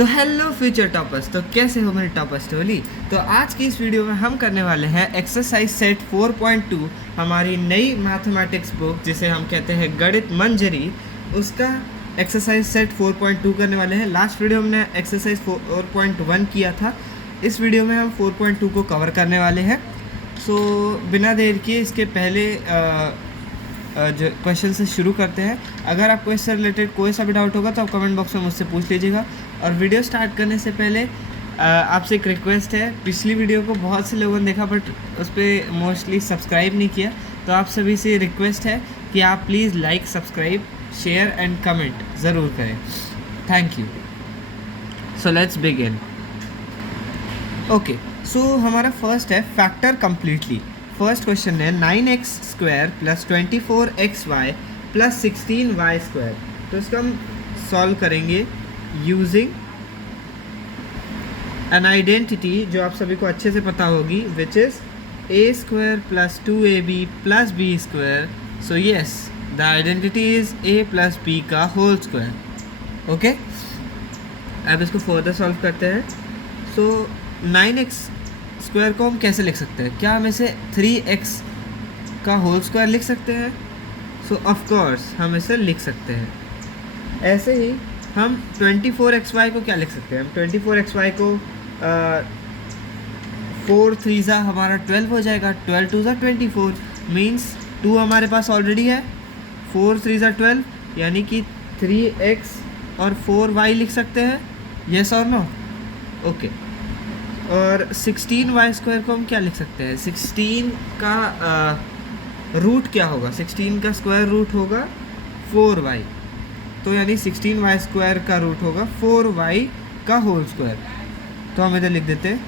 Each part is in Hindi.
तो हेलो फ्यूचर टॉपर्स, तो कैसे हो मेरे टॉपर्स टोली। तो आज की इस वीडियो में हम करने वाले हैं एक्सरसाइज सेट 4.2, हमारी नई मैथमेटिक्स बुक जिसे हम कहते हैं गणित मंजरी, उसका एक्सरसाइज सेट 4.2 करने वाले हैं। लास्ट वीडियो हमने एक्सरसाइज 4.1 किया था, इस वीडियो में हम 4.2 को कवर करने वाले हैं। सो बिना देर किए इसके पहले जो क्वेश्चन से शुरू करते हैं। अगर आपको इससे रिलेटेड कोई सा भी डाउट होगा तो आप कमेंट बॉक्स में मुझसे पूछ लीजिएगा। और वीडियो स्टार्ट करने से पहले आपसे एक रिक्वेस्ट है, पिछली वीडियो को बहुत से लोगों ने देखा बट उस पर मोस्टली सब्सक्राइब नहीं किया, तो आप सभी से रिक्वेस्ट है कि आप please like, subscribe, share and comment ज़रूर करें। Thank you. So let's begin. Okay, so हमारा फर्स्ट है फैक्टर कम्प्लीटली। फर्स्ट क्वेश्चन है 9x² plus 24xy plus 16y²। तो इसका हम सॉल्व करेंगे यूजिंग एन आइडेंटिटी जो आप सभी को अच्छे से पता होगी, which is a² plus 2ab plus b²। So yes, the identity is a plus b का होल स्क्वायर। ओके, अब इसको फर्दर सॉल्व करते हैं। सो 9x² को हम कैसे लिख सकते हैं? क्या हम इसे 3x का होल स्क्वायर लिख सकते हैं? सो ऑफ कोर्स हम इसे लिख सकते हैं। ऐसे ही हम 24xy को क्या लिख सकते हैं? हम 24xy को 4 3 हमारा 12 हो जाएगा, 12 2 24 मीन्स 2 हमारे पास ऑलरेडी है, 4 3 12 यानी कि 3x और 4y लिख सकते हैं। येस और नो? ओके। और 16y² को हम क्या लिख सकते हैं? 16 का रूट क्या होगा? 16 का स्क्वायर रूट होगा 4y, तो यानी 16y² का रूट होगा 4y का होल स्क्वायर। तो हम इधर लिख देते हैं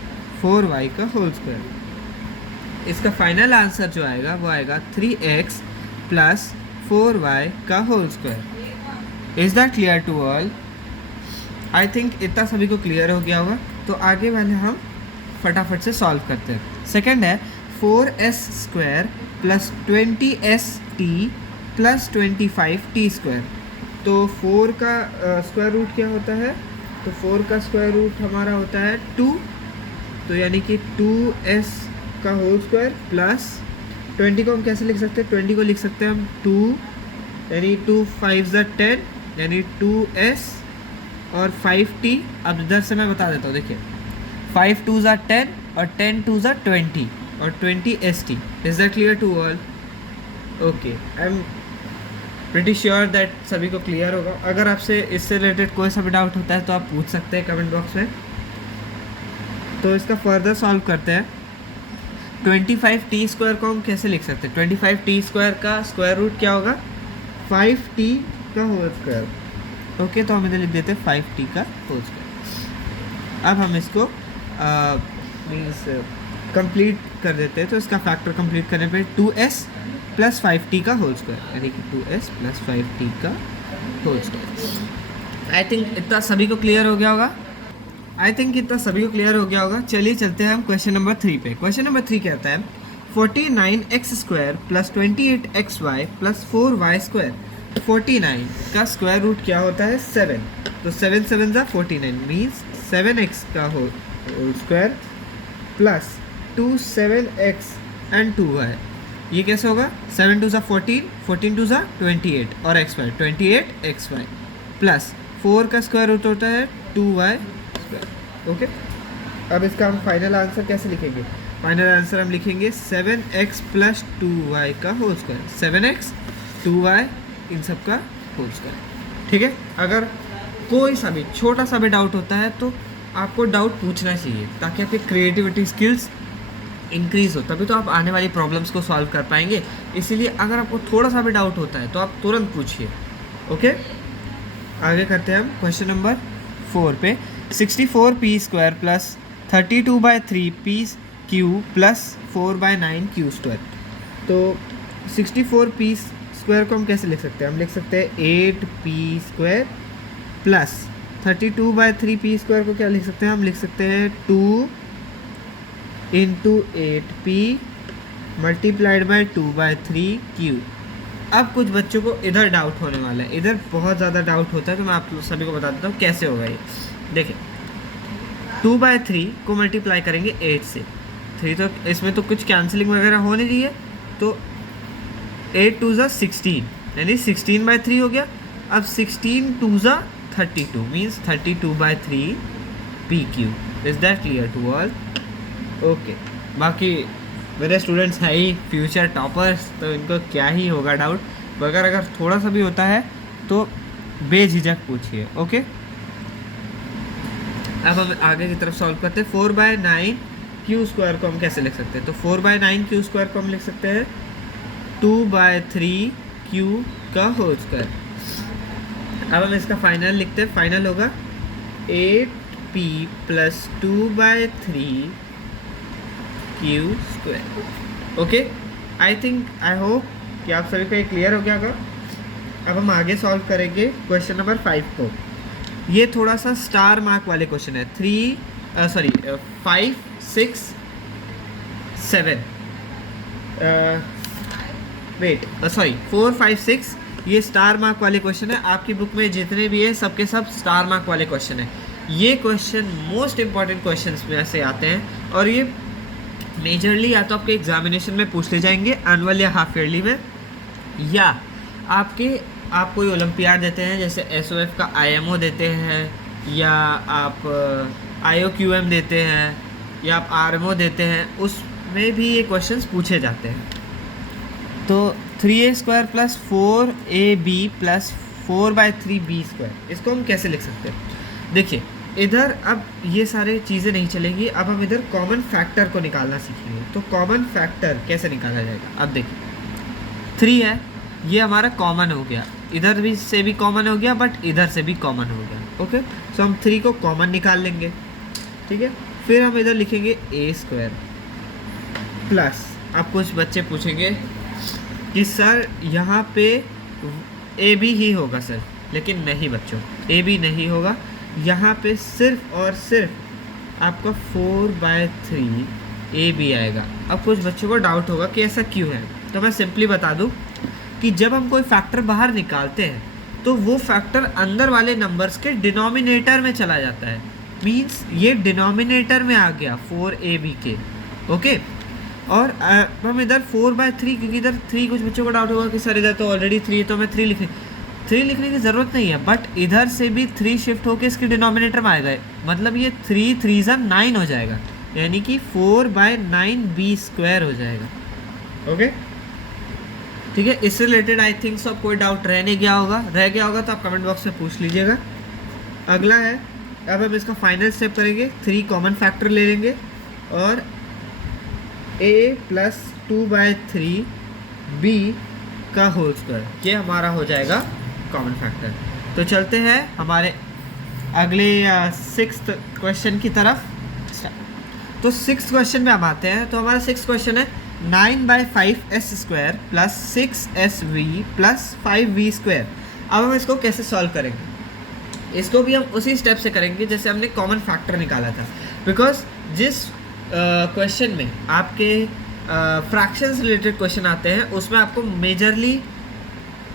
4y का होल स्क्वायर। इसका फाइनल आंसर जो आएगा वो आएगा 3x प्लस 4y का whole square. Is that clear to all? I think इतना सभी को क्लियर हो गया होगा। तो आगे वाले हम फटाफट से सॉल्व करते हैं। सेकंड है 4s² plus 20st plus 25t²। तो 4 का स्क्वायर रूट क्या होता है? तो 4 का स्क्वायर रूट हमारा होता है 2, तो यानी कि 2s का होल स्क्वायर प्लस 20 को हम कैसे लिख सकते हैं? 20 को लिख सकते हैं हम 2 यानी 2 5 10 यानी 2s और 5t। अब इधर से मैं बता देता हूँ, देखिए 5 2 10 और 10 2 20 और 20st। Is that clear to all? Okay, I am pretty sure that सभी को क्लियर होगा। अगर आपसे इससे रिलेटेड कोई सा भी डाउट होता है तो आप पूछ सकते हैं कमेंट बॉक्स में। तो इसका फर्दर सॉल्व करते हैं। 25t² को हम कैसे लिख सकते हैं? 25t² का स्क्वायर रूट क्या होगा? 5t का होल स्क्वायर। ओके, तो हम इधर लिख देते हैं 5t का होल स्क्वायर। अब हम इसको मीन्स कंप्लीट कर देते हैं। तो इसका फैक्टर कंप्लीट करने पे 2s प्लस 5t का होल स्क्वायर यानी कि 2s प्लस 5t का होल स्क्वायर। आई थिंक इतना सभी को क्लियर हो गया होगा। चलिए चलते हैं हम क्वेश्चन नंबर 3 पे। क्वेश्चन नंबर 3 कहता है 49x² plus 28xy plus 4y²। 49 का स्क्वायर रूट क्या होता है? 7, तो 7 7 49 मीन्स 7x का whole square plus 2 7x and 2y। ये कैसे होगा? 7 2 14, 14 2 28 और xy 28xy प्लस 4 का स्क्वायर रूट होता है 2y²। ओके, अब इसका हम फाइनल आंसर कैसे लिखेंगे? फाइनल आंसर हम लिखेंगे 7x प्लस 2y का होल स्क्वायर। 7x 2y इन सब का होल स्क्वायर। ठीक है, अगर कोई सा भी छोटा सा भी डाउट होता है तो आपको डाउट पूछना चाहिए ताकि आपकी क्रिएटिविटी स्किल्स इंक्रीज़ हो, तभी तो आप आने वाली प्रॉब्लम्स को सॉल्व कर पाएंगे। इसीलिए अगर आपको थोड़ा सा भी डाउट होता है तो आप तुरंत पूछिए। ओके, आगे करते हैं हम क्वेश्चन नंबर 4 पे। 64p² plus 32/3p³ plus 4/9q²। तो 64p² को हम कैसे लिख सकते हैं? हम लिख सकते हैं 8p² प्लस 32/3p² को क्या लिख सकते हैं? हम लिख सकते हैं 2 into 8p multiplied by 2/3q। अब कुछ बच्चों को इधर डाउट होने वाला है, इधर बहुत ज़्यादा डाउट होता है, तो मैं आप सभी को बता देता हूँ कैसे होगा ये। देखिए 2/3 को मल्टीप्लाई करेंगे 8 से, 3 तो इसमें तो कुछ कैंसिलिंग वगैरह हो नहीं रही है, तो 8 2 ज़ा 16 यानी 16/3 हो गया। अब 16 2 ज़ा 32 means 32/3 PQ। Is that clear to all? Okay, बाकी मेरे स्टूडेंट्स है ही फ्यूचर टॉपर्स, तो इनको क्या ही होगा डाउट, मगर अगर थोड़ा सा भी होता है तो बेझिझक पूछिए। ओके, अब हम आगे की तरफ सॉल्व करते हैं। 4/9 क्यू स्क्वायर को हम कैसे लिख सकते हैं? तो 4/9 क्यू स्क्वायर को हम लिख सकते हैं 2/3 क्यू का होल स्क्वायर। अब हम इसका फाइनल लिखते हैं, फाइनल होगा 8p + 2/3 Q square. Okay, I think, I hope कि आप सभी को ये क्लियर हो गया होगा। अब हम आगे सॉल्व करेंगे क्वेश्चन नंबर 5 को। ये थोड़ा सा स्टार मार्क वाले क्वेश्चन है। 5 6 7 4 5 6 ये स्टार मार्क वाले क्वेश्चन है। आपकी बुक में जितने भी है सबके सब स्टार मार्क वाले क्वेश्चन है। ये क्वेश्चन मोस्ट इंपॉर्टेंट क्वेश्चंस में से आते हैं और ये मेजरली या तो आपके एग्जामिनेशन में पूछ ले जाएंगे एनुअल या हाफ ईयरली में, या आप कोई ओलंपियाड देते हैं जैसे SOF का IMO देते हैं, या आप IOQM देते हैं, या आप RMO देते हैं, उसमें भी ये क्वेश्चंस पूछे जाते हैं। तो 3a² + 4ab + 4/3b², इसको हम कैसे लिख सकते हैं? देखिए इधर अब ये सारे चीज़ें नहीं चलेंगी, अब हम इधर कॉमन फैक्टर को निकालना सीखेंगे। तो कॉमन फैक्टर कैसे निकाला जाएगा? अब देखिए 3 है, ये हमारा कॉमन हो गया, इधर भी से भी कॉमन हो गया, बट इधर से भी कॉमन हो गया। ओके, सो हम 3 को कॉमन निकाल लेंगे, ठीक है। फिर हम इधर लिखेंगे a² प्लस, अब कुछ बच्चे पूछेंगे कि सर यहाँ पे AB ही होगा सर, लेकिन नहीं बच्चों, AB नहीं होगा। यहाँ पे सिर्फ और सिर्फ आपका 4/3 AB आएगा। अब कुछ बच्चों को डाउट होगा कि ऐसा क्यों है, तो मैं सिंपली बता दूँ कि जब हम कोई फैक्टर बाहर निकालते हैं तो वो फैक्टर अंदर वाले नंबर्स के डिनोमिनेटर में चला जाता है, मींस ये डिनोमिनेटर में आ गया 4AB के। ओके, और हम इधर 4/3, क्योंकि इधर 3 कुछ बच्चों को डाउट होगा कि सर इधर तो ऑलरेडी 3 है तो मैं 3 लिखने की ज़रूरत नहीं है, बट इधर से भी 3 शिफ्ट होकर इसके डिनोमिनेटर में आएगा, मतलब ये 3 3 ज़ा 9 हो जाएगा, यानी कि 4/9b² हो जाएगा। ओके, ठीक है। इससे रिलेटेड आई थिंक सब कोई डाउट रह गया होगा तो आप कमेंट बॉक्स में पूछ लीजिएगा। अगला है, अब हम इसका फाइनल स्टेप करेंगे। 3 कॉमन फैक्टर ले लेंगे और a + 2/3b का होल स्क्वायर, ये हमारा हो जाएगा कॉमन फैक्टर। तो चलते हैं हमारे अगले 6th क्वेश्चन की तरफ। तो 6th क्वेश्चन में हम आते हैं। तो हमारा 6th क्वेश्चन है 9/5s² + 6sv + 5v²। अब हम इसको कैसे सॉल्व करेंगे? इसको भी हम उसी स्टेप से करेंगे जैसे हमने कॉमन फैक्टर निकाला था, बिकॉज जिस क्वेश्चन में आपके फ्रैक्शंस रिलेटेड क्वेश्चन आते हैं उसमें आपको मेजरली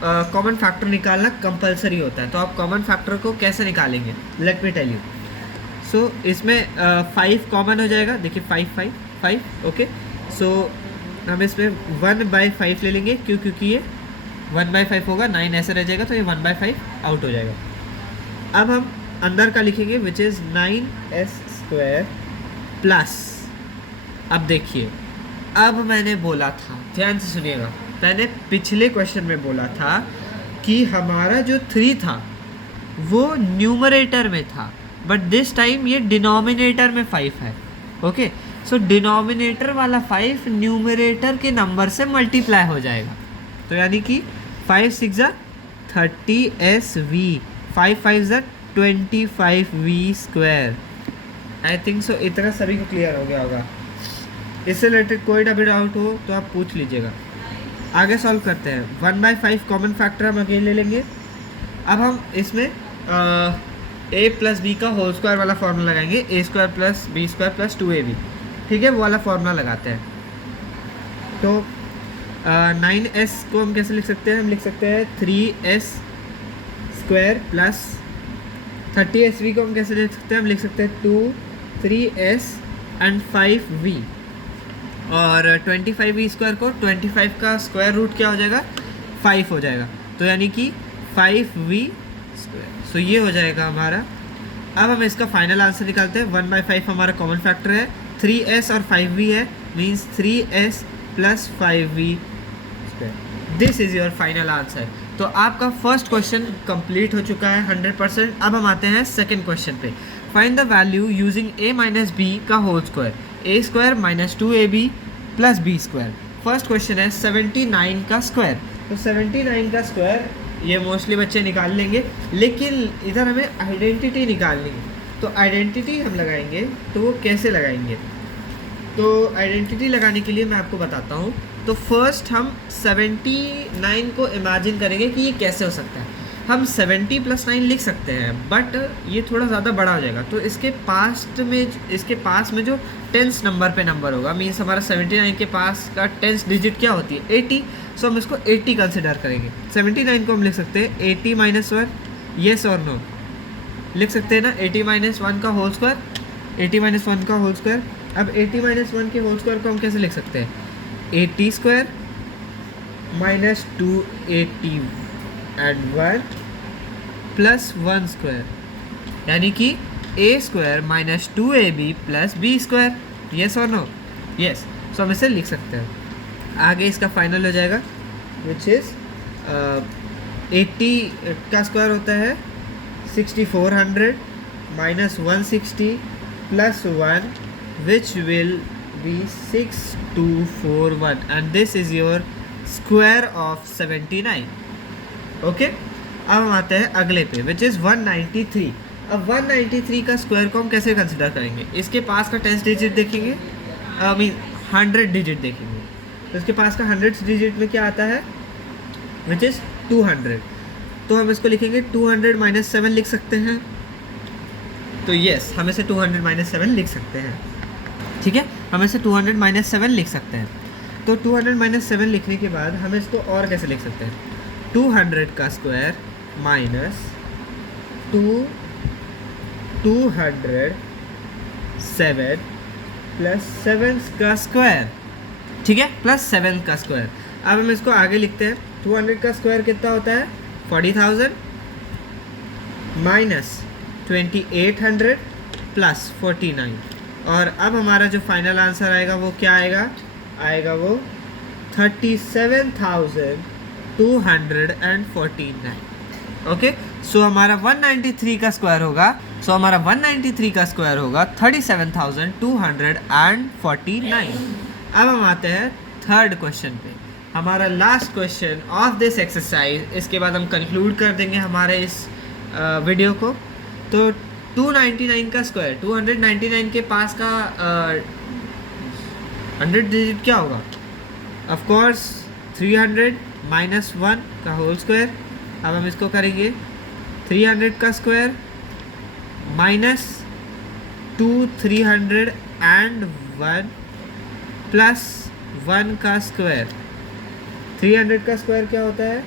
कॉमन फैक्टर निकालना कंपलसरी होता है। तो आप कॉमन फैक्टर को कैसे निकालेंगे, लेट मी टेल यू। सो इसमें 5 कॉमन हो जाएगा, देखिए 5 5 5। ओके, सो हम इसमें 1/5 ले लेंगे, क्योंकि ये 1/5 होगा, 9 ऐसे रह जाएगा, तो ये 1/5 आउट हो जाएगा। अब हम अंदर का लिखेंगे विच इज़ 9s² प्लस, अब देखिए, अब मैंने बोला था, ध्यान से सुनिएगा, मैंने पिछले क्वेश्चन में बोला था कि हमारा जो 3 था वो न्यूमरेटर में था, बट दिस टाइम ये डिनोमिनेटर में 5 है। ओके, सो डिनोमिनेटर वाला 5 न्यूमरेटर के नंबर से मल्टीप्लाई हो जाएगा, तो यानी कि 5 6 ज़ा 30sv, 5 5 ज़ा 25v²। आई थिंक सो इतना सभी को क्लियर हो गया होगा। इससे रिलेटेड कोई भी डाउट हो तो आप पूछ लीजिएगा। आगे सॉल्व करते हैं। 1/5 कॉमन फैक्टर हम अगेन ले लेंगे। अब हम इसमें a + b का होल स्क्वायर वाला फॉर्मूला लगाएंगे, a² + b² + 2ab, ठीक है, वो वाला फॉर्मूला लगाते हैं। तो 9s को हम कैसे लिख सकते हैं? हम लिख सकते हैं 3s² + 30SV को हम कैसे लिख सकते हैं? हम लिख सकते हैं 2 3S एंड 5V, और 25V स्क्वायर को 25 का स्क्वायर रूट क्या हो जाएगा? 5 हो जाएगा, तो यानी कि 5V स्क्वायर। सो ये हो जाएगा हमारा। अब हम इसका फाइनल आंसर निकालते हैं। 1/5 हमारा कॉमन फैक्टर है, 3S और 5V है, means 3S plus 5V square. This is your final answer. तो आपका फर्स्ट क्वेश्चन कंप्लीट हो चुका है 100%। अब हम आते हैं सेकंड क्वेश्चन पे। Find the value using a minus B का whole square, a square minus 2ab plus b square. First question है 79 का स्क्वायर। तो 79 का स्क्वायर ये मोस्टली बच्चे निकाल लेंगे, लेकिन इधर हमें आइडेंटिटी निकालनी है। तो आइडेंटिटी हम लगाएंगे, तो वो कैसे लगाएंगे? तो आइडेंटिटी लगाने के लिए मैं आपको बताता हूँ। तो फर्स्ट हम 79 को इमेजिन करेंगे कि ये कैसे हो सकता है। हम 70 + 9 लिख सकते हैं, बट ये थोड़ा ज़्यादा बड़ा हो जाएगा। तो इसके पास में जो टेंस नंबर पे नंबर होगा, मीन्स हमारा 79 के पास का टेंस डिजिट क्या होती है? 80। सो हम इसको 80 कंसिडर करेंगे। 79 को हम लिख सकते हैं 80 - 1, येस और नो लिख सकते हैं ना? 80 - 1 का होल स्क्वायर, 80 - 1 का होल स्क्वायर। अब 80 - 1 के होल स्क्वायर को हम कैसे लिख सकते हैं? 80 square minus 280 and 1 plus 1 square, यानी कि a square minus 2ab plus b square. Yes और नो? येस। सो हम इसे लिख सकते हैं। आगे इसका फाइनल हो जाएगा, विच इज़ 80 का स्क्वायर होता है 6400 minus 160 plus 1, which will be 6241, and this is your square of 79. Okay, अब हम आते हैं अगले पे, विच इज़ 193। अब 193 का स्क्वायर को हम कैसे कंसिडर करेंगे? इसके पास का 10 डिजिट देखेंगे, मीन 100 डिजिट देखेंगे। तो इसके पास का 100 डिजिट में क्या आता है? Which is 200। तो हम इसको लिखेंगे 200 - 7 लिख सकते हैं। तो येस, हम इसे 200 - 7 लिख सकते हैं। ठीक है, हम इसे 200 - 7 लिख सकते हैं। तो 200 - 7 लिखने के बाद हम इसको और कैसे लिख सकते हैं? 200 का स्क्वायर माइनस 207 प्लस 7 का स्क्वायर। ठीक है, प्लस 7 का स्क्वायर। अब हम इसको आगे लिखते हैं। 200 का स्क्वायर कितना होता है? 40,000 माइनस 2800 प्लस 49। और अब हमारा जो फाइनल आंसर आएगा वो क्या आएगा वो 37,249। ओके, सो हमारा 193 का स्क्वायर होगा 37,249। अब हम आते हैं थर्ड क्वेश्चन पे, हमारा last question of this exercise. इसके बाद हम कंक्लूड कर देंगे हमारे इस वीडियो को। तो 299 का स्क्वायर, 299 के पास का 100 डिजिट क्या होगा? ऑफ कोर्स 300 माइनस 1 का होल स्क्वायर। अब हम इसको करेंगे 300 का स्क्वायर माइनस 301 प्लस 1 का स्क्वायर। 300 का स्क्वायर क्या होता है?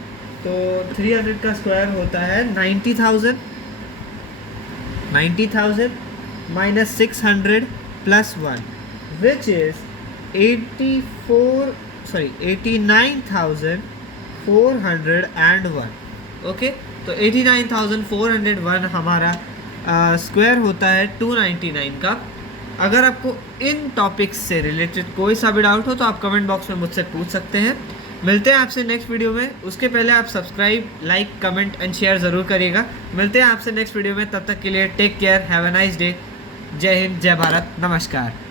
तो 300 का स्क्वायर होता है 90,000 minus 600 plus 1, which is 89,401। Okay, तो 89,401 हमारा स्क्वायर होता है 299 का। अगर आपको इन टॉपिक्स से रिलेटेड कोई सा भी डाउट हो तो आप कमेंट बॉक्स में मुझसे पूछ सकते हैं। मिलते हैं आपसे नेक्स्ट वीडियो में। उसके पहले आप subscribe, like, comment and share ज़रूर करिएगा। मिलते हैं आपसे नेक्स्ट वीडियो में, तब तक के लिए take care, have a nice day. Jai Hind, जय भारत, नमस्कार।